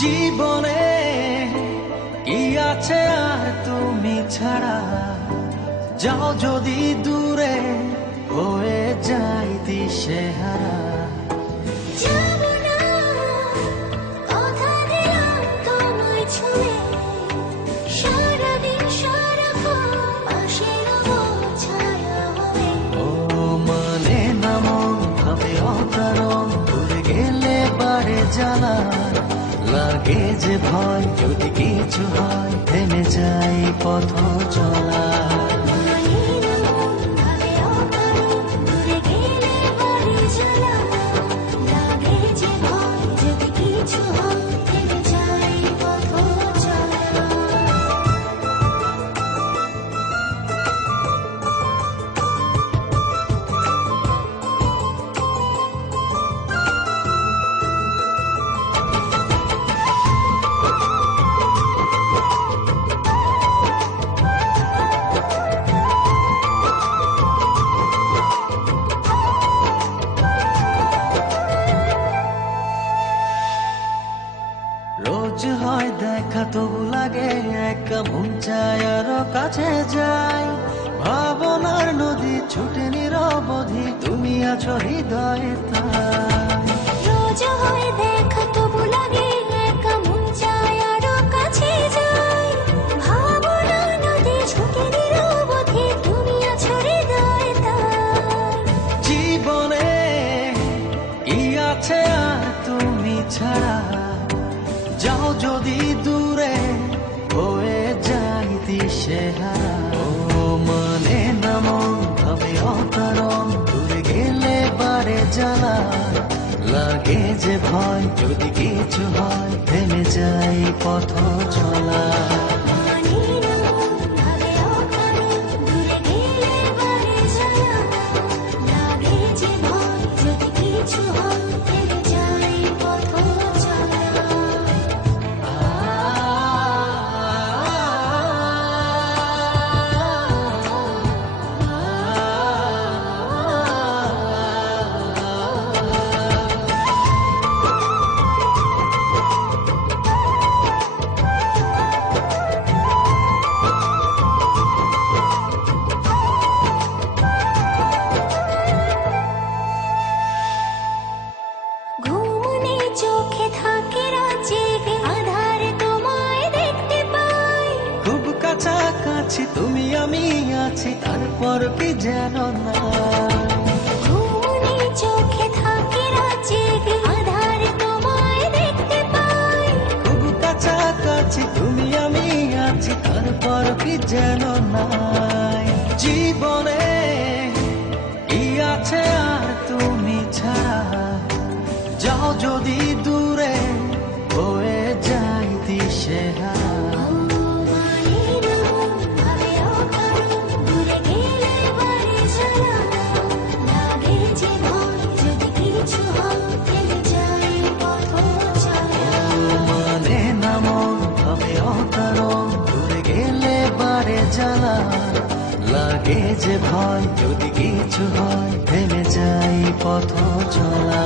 জীবনে কি আছে আর তুমি ছাড়া, যাও যদি দূরে হয়ে যাই দিশেহারা। জানা লাগে যে ভয়, যদি কিছু হয় থেমে যাই পথ চলা। রোজ হয় দেখা তবু লাগে একা, মন চায় আরো কাছে যাই। ভাবনার নদী ছুটে নিরবধি, তুমি আছো হৃদয়ে তাই। রোজ হয় দেখা তবু লাগে একা, মন চায় আরো কাছে যাই। ভাবনার নদী ছুটে নিরবধি, তুমি আছো হৃদয়ে তাই। জীবনে কি আছে আর তুমি ছাড়া, যাও যদি দূরে হয়ে যাই দিশেহারা। ও মানে না মন ভাবে অকারণ, দূরে গেলে বারে জ্বালা লাগে যে ভয়, যদি কিছু হয় থেমে যাই পথ চলা। কাছাকাছি তুমি আমি আছি, তারপর কি যেন না। চোখে থাকে জেগে, আধার তোমায় দেখতে পাই। খুব কাছাকাছি তুমি আমি আছি, তারপর কি যেন নাই। জীবনে কি আছে আর তুমি ছাড়া, যাও যদি দূরে হয়ে যাই দিশেহারা। জ্বালা লাগে যে ভয়, যদি কিছু হয় থেমে যাই পথ চলা।